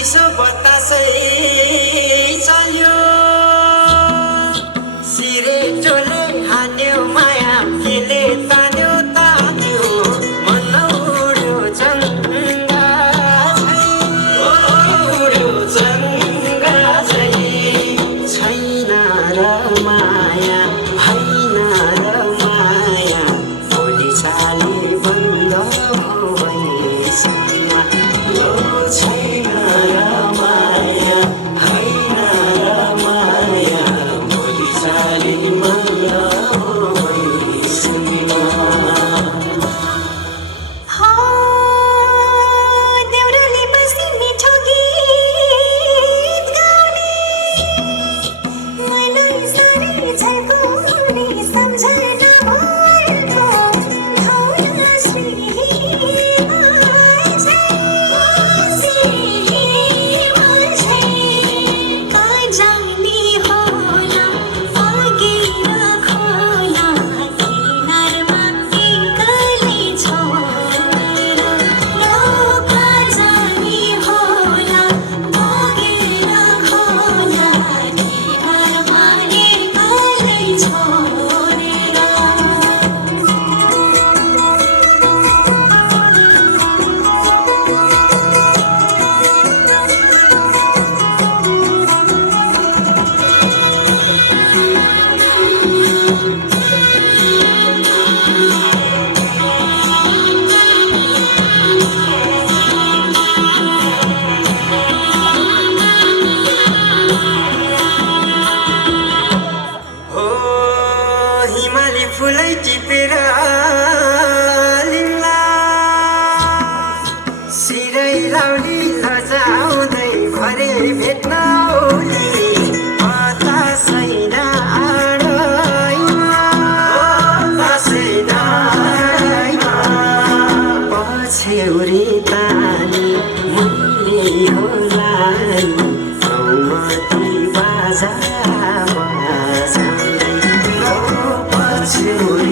चिसो बतासै चल्यो सिरेटोले हान्यो माया केले तान्यो तान्यो मन उड्यो चङ्गा उड्यो चङ्गा छैन र माया होइन र माया भोलि चाली बन्द भइसक्यो छैन र माया होइन र माया भोलि चाली बन्द भइसक्यो देउराली बसी मिठो गीत गाउने मलाई साह्रै झल्काउने सम्झना भरेको धौला श्रीमा कहाँ जाने होला अघिल्लो खोला किनारमा एक्लै छोडेर कहाँ जाने होला अघिल्लो खोला किनारमा एक्लै छोडेर हो हिमाली फुलै टिपेर लिम्ला सिरै लाउली लजाउँदै भरे भेट्न औली बतासैन आडैमा बतासैन आडैमा पछ्यौरी तानी मैले होला नि औमती बाजा बजाउँदै पछ्यौरी